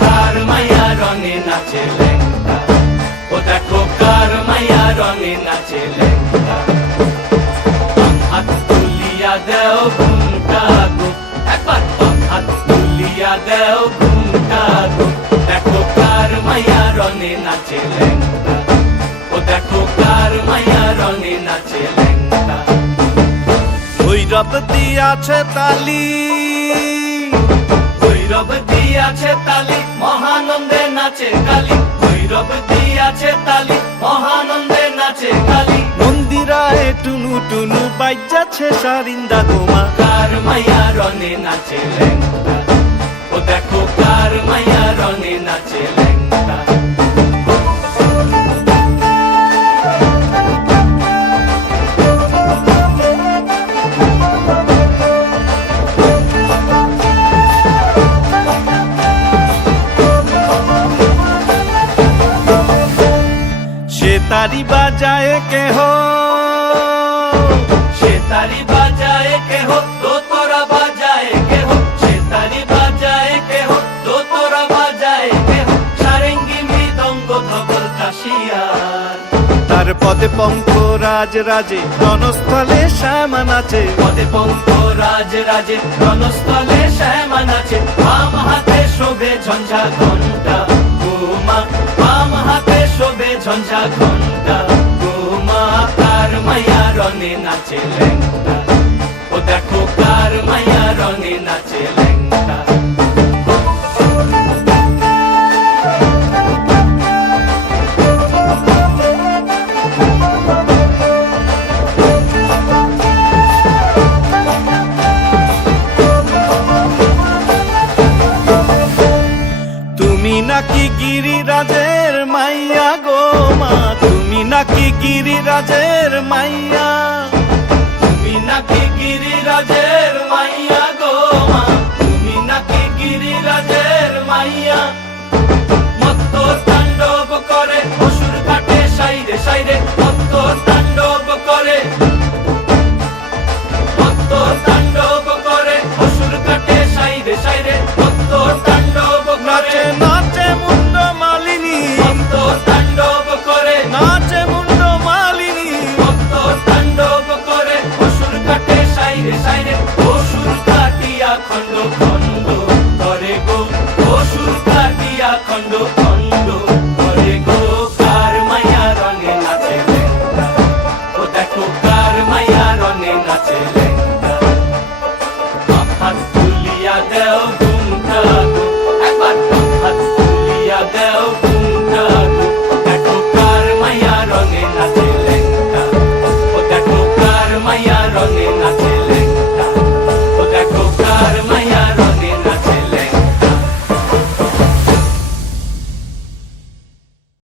কার মায়া রঙে নাচে লেঙ্গা, ও দেখো কার মায়া রঙে নাচে লেঙ্গা। হাত তুলিয়া দেও ঘুমটা গো, একবার হাত তুলিয়া দেও ঘুমটা গো, দেখো কার মায়া রঙে নাচে লেঙ্গা, ও দেখো কার মায়া রঙে নাচে লেঙ্গা। ভৈরব দিয়াছে তালি, ভৈরব দিয়াছে তালি, মহানন্দে নাচে কালী। ভৈরব দিয়াছে তালি, মহানন্দে নাচে কালী। মন্দিরায় টুনু টুনু বাজ্যাছে সারিন্দা গোমা। কার মায়া রঙে নাচে লেঙ্গা, ও দেখো কার মায়া রঙে নাচে লেঙ্গা। সে তারি বাজায় কেহ, সে তারি বাজায় কেহ, দোতরা বাজায় কেহ। সে তারি বাজায় কেহ, দোতরা বাজায় কেহ। সারেঙ্গি মৃদঙ্গ ধবল কাশিয়ার। তার পদে পঙ্ক রাজ রাজে রণস্থলে শ্যামা নাচে। পদে পঙ্ক রাজ রাজে রণস্থলে শ্যামা নাচে। বাম হাতে শোভে ঝঞ্ঝা ঘণ্টা গোমা, বাম হাতে শোভে ঝঞ্ঝা ঘণ্টা গোমা। কার মায়া রঙে নাচে লেঙ্গা, ও দেখো কার মায়া রঙে নাচে লেঙ্গা। তুমি নাকি গিরিরাজের মাইয়া গো মা, তুমি নাকি গিরিরাজের মাইয়া। তুমি নাকি গিরিরাজের মাইয়া গো মা, তুমি নাকি গিরিরাজের মাইয়া। মত্ত তাণ্ডব করে অসুর কাটে সাইরে সাইরে, মত্ত তাণ্ডব করে, মত্ত তাণ্ডব করে অসুর কাটে সাইরে সাইরে, মত্ত তাণ্ডব করে। নাচে নাচে মুন্ড মালিনী, মত্ত তাণ্ডব করে, নাচে মুন্ড মালিনী। মত্ত তাণ্ডব করে অসুর কাটে সাইরে সাইরে, অসুর কাটিয়া খণ্ড খণ্ড করে গো, অসুর কাটিয়া খণ্ড খণ্ড করে গো। কার মায়া রঙে নাচে লেঙ্গা, ও দেখো কার মায়া রঙে নাচে লেঙ্গা।